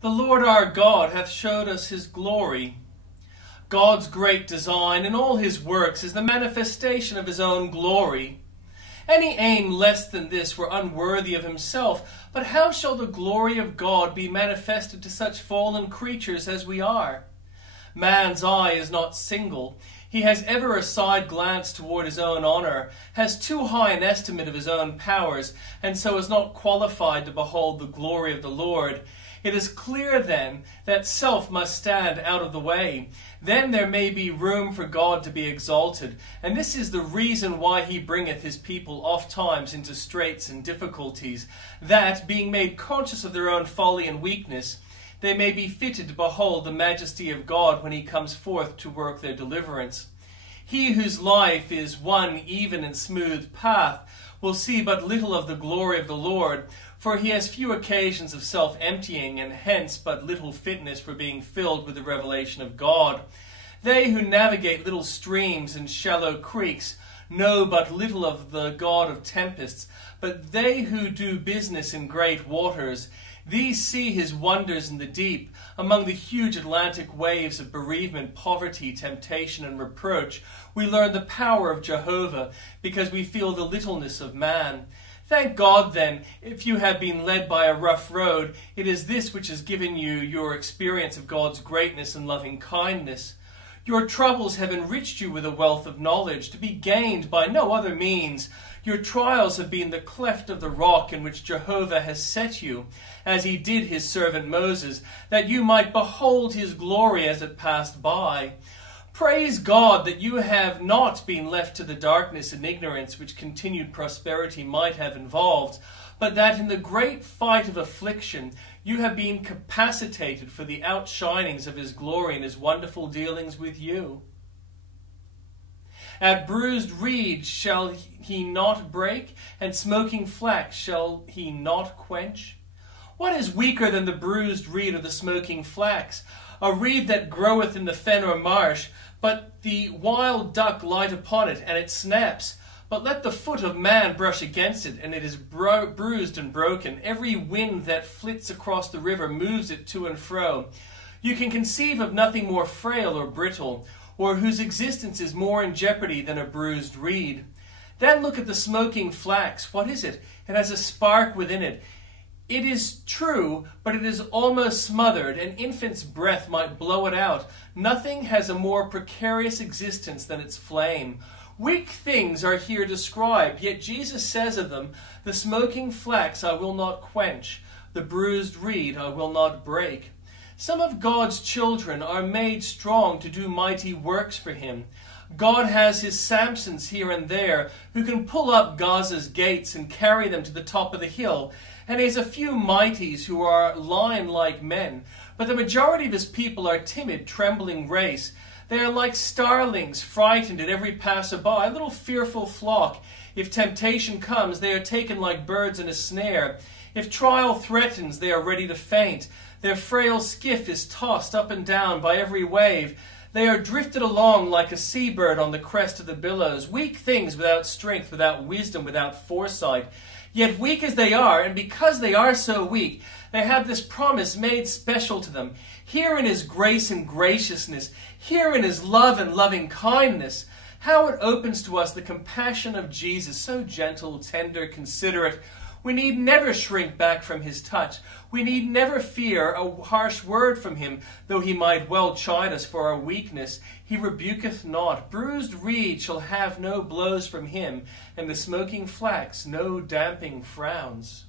The Lord our God hath showed us his glory. God's great design in all his works is the manifestation of his own glory. Any aim less than this were unworthy of himself, but how shall the glory of God be manifested to such fallen creatures as we are? Man's eye is not single. He has ever a side glance toward his own honor, has too high an estimate of his own powers, and so is not qualified to behold the glory of the Lord. It is clear, then, that self must stand out of the way. Then there may be room for God to be exalted, and this is the reason why he bringeth his people oft times into straits and difficulties, that, being made conscious of their own folly and weakness, they may be fitted to behold the majesty of God when he comes forth to work their deliverance. He whose life is one even and smooth path will see but little of the glory of the Lord, for he has few occasions of self-emptying, and hence but little fitness for being filled with the revelation of God. They who navigate little streams and shallow creeks know but little of the God of tempests, but they who do business in great waters, these see his wonders in the deep, among the huge Atlantic waves of bereavement, poverty, temptation, and reproach. We learn the power of Jehovah, because we feel the littleness of man. Thank God, then, if you have been led by a rough road, it is this which has given you your experience of God's greatness and loving kindness. Your troubles have enriched you with a wealth of knowledge, to be gained by no other means. Your trials have been the cleft of the rock in which Jehovah has set you, as he did his servant Moses, that you might behold his glory as it passed by. Praise God that you have not been left to the darkness and ignorance which continued prosperity might have involved, but that in the great fight of affliction you have been capacitated for the outshinings of his glory and his wonderful dealings with you. At bruised reed shall he not break, and smoking flax shall he not quench? What is weaker than the bruised reed or the smoking flax? A reed that groweth in the fen or marsh, but the wild duck light upon it, and it snaps. But let the foot of man brush against it, and it is bruised and broken. Every wind that flits across the river moves it to and fro. You can conceive of nothing more frail or brittle, or whose existence is more in jeopardy than a bruised reed. Then look at the smoking flax. What is it? It has a spark within it. It is true, but it is almost smothered. An infant's breath might blow it out. Nothing has a more precarious existence than its flame. Weak things are here described, yet Jesus says of them, the smoking flax I will not quench, the bruised reed I will not break. Some of God's children are made strong to do mighty works for him. God has his Samsons here and there who can pull up Gaza's gates and carry them to the top of the hill, and he has a few mighties who are lion-like men, but the majority of his people are timid, trembling race. They are like starlings, frightened at every passerby, a little fearful flock. If temptation comes, they are taken like birds in a snare. If trial threatens, they are ready to faint. Their frail skiff is tossed up and down by every wave. They are drifted along like a seabird on the crest of the billows, weak things without strength, without wisdom, without foresight. Yet weak as they are, and because they are so weak, they have this promise made special to them. Here in his grace and graciousness, here in his love and loving kindness, how it opens to us the compassion of Jesus, so gentle, tender, considerate. We need never shrink back from his touch. We need never fear a harsh word from him, though he might well chide us for our weakness. He rebuketh not. Bruised reed shall have no blows from him, and the smoking flax no damping frowns.